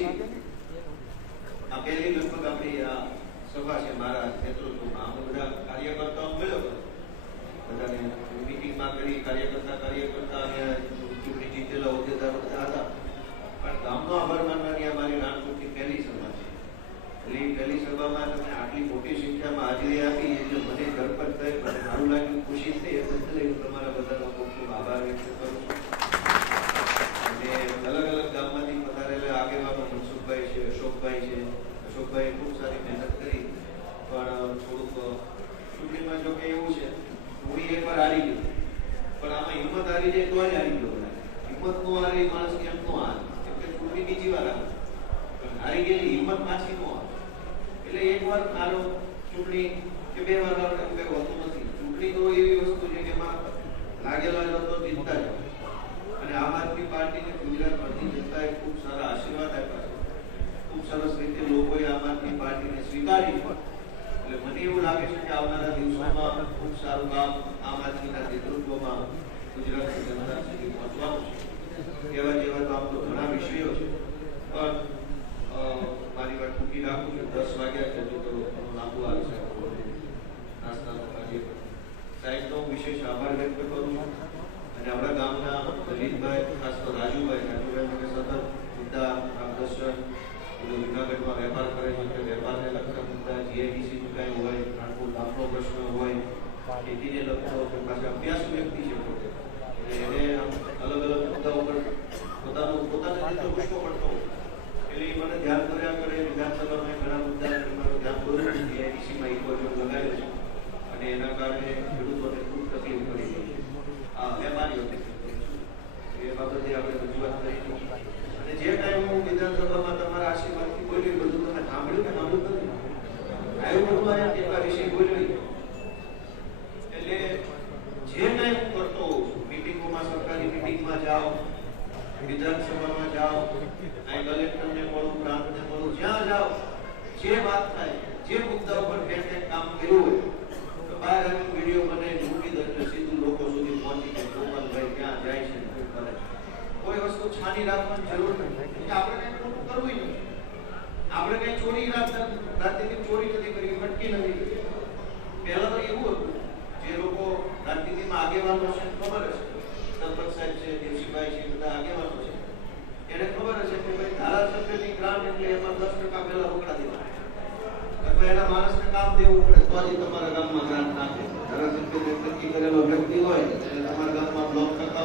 પછી આ પહેલી લગભગ આપણી આ સભા છે મારા નેતૃત્વમાં. અમે બધા કાર્યકર્તાઓ મળ્યો હતો, બધાને મીટિંગમાં કરી કાર્યકર્તા અને ચૂંટણી જીતેલા હોદ્દેદારો બધા હતા. પણ ગામનો આભાર માનવાની અમારી નાનપુરથી પહેલી સભા છે. એટલે પહેલી સભામાં તમે આટલી મોટી સંખ્યામાં હાજરી આપી એટલે મને ગર્વ થઈ, મને સારું લાગ્યું, ખુશી થઈ. એ બદલ હું તમારા બધાનો ખૂબ ખૂબ આભાર વ્યક્ત કરું છું. અને અલગ અલગ ગામમાંથી પધારેલા આગેવાનો મનસુખભાઈ છે, અશોકભાઈ છે. અશોકભાઈએ ખૂબ સારી મહેનત કરી, પણ થોડુંક ચૂંટણીમાં જો કે એવું છે, હું એકવાર હારી ગયો, પણ આમાં હિંમત હારી જાય તો જ હારી ગયો. હિંમત નો હારે માણસ કેમ નો હારે? કેમ કે ચૂંટણી બીજી વાર આવે, પણ હારી ગયેલી હિંમત પાછી નો આવે. એટલે એક વાર હારો ચૂંટણી કે બે વાર હારો એવું કઈ હોતું નથી. ચૂંટણી તો એવી વસ્તુ છે કે એમાં લાગેલા રતો જીતતા જ. અને આમ આદમી પાર્ટીને ગુજરાતમાંથી જનતાએ ખૂબ સારા આશીર્વાદ આપ્યા છે. ખૂબ સરસ રીતે લોકોએ આમ આદમી પાર્ટીને સ્વીકારી છે. એટલે મને એવું લાગે છે કે આવનારા દિવસોમાં ખૂબ સારું કામ આમ આદમીના નેતૃત્વમાં ગુજરાતની જનતા સુધી પહોંચવાનું છે. એવા જેવા તો આમ તો ઘણા વિષયો છે, પણ મારી વાત ટૂંકી રાખું છું. 10 વાગ્યા છે તો લાંબુ આવી શકે નાસ્તાનો કાર્ય સાહેબનો વિશેષ આભાર વ્યક્ત કરું છું. અને આપણા ગામના લલિતભાઈ, ખાસ તો રાજુભાઈ સતત મુદ્દા માર્ગદર્શન, જુનાગઢમાં વેપાર કરે છે કે વેપારને લગતા મુદ્દા, જીઆઈડીસી નું કઈ હોય, નાનપુર ગામનો પ્રશ્ન હોય, ખેતીને લગતો પાછા અભ્યાસ વ્યક્તિ છે પોતે, એટલે એને અલગ અલગ મુદ્દા ઉપર પોતાને રીતે પૂછવો પડતો હોય. એટલે એ મને ધ્યાન કર્યા કરે. વિધાનસભામાં ઘણા મુદ્દા મારું ધ્યાન દોર્યું છે. જીઆઈડીસીમાં ઇકોઝોન લગાવ્યો છે અને એના કારણે ખેડૂતોને ખૂબ તકલીફ પડી રહી છે. આ વેપારીઓને એ બાબતે આપણે રજૂઆત કરી છે. અને જે ટાઈમ હું વિધાનસભામાં તમારા આશીર્વાદથી બોલ્યો, બધું તમે સાંભળ્યું કે સાંભળ્યું નથી આવ્યું બધું અહીંયા કેટલા વિષય બોલ્યો. એટલે જે ટાઈમ હું કરતો હોઉં છું, મિટિંગોમાં, સરકારી મિટિંગમાં જાઓ, વિધાનસભામાં જાઓ, અહીં કલેક્ટરને મળું, પ્રાંતને મળું, જ્યાં જાઓ, જે વાત થાય, જે મુદ્દા ઉપર કંઈક કામ કર્યું હોય તો બહાર આવી વિડીયો બનાવી મૂકી દો એટલે સીધું લોકો સુધી પહોંચી જાય. ગોપાલભાઈ ક્યાં જાય છે, શું કરે. કોઈ વસ્તુ છાની રાખવાની જરૂર નથી. આપણે કંઈ ખોટું કરવું નથી. આપણે કંઈ ચોરી રાજનીતિ ચોરી નથી કરી, ભટકી નથી કરી. પહેલા તો એવું હતું, જે લોકો રાજનીતિમાં આગેવાનો છે ખબર હશે, સરપંચ સાહેબ છે, દેવસીભાઈ છે, બધા આગેવાનો છે, એને ખબર હશે કે ભાઈ ધારાસભ્યની ગ્રાન્ટ એટલે એમાં 10% પહેલા રોકડા દેવા અથવા એના માણસને કામ દેવું પડે તો જ તમારા ગામમાં ગ્રાન્ટ નાખે. ધારાસભ્યને નક્કી કરેલો વ્યક્તિ હોય એટલે તમારા ગામમાં બ્લોક કરતા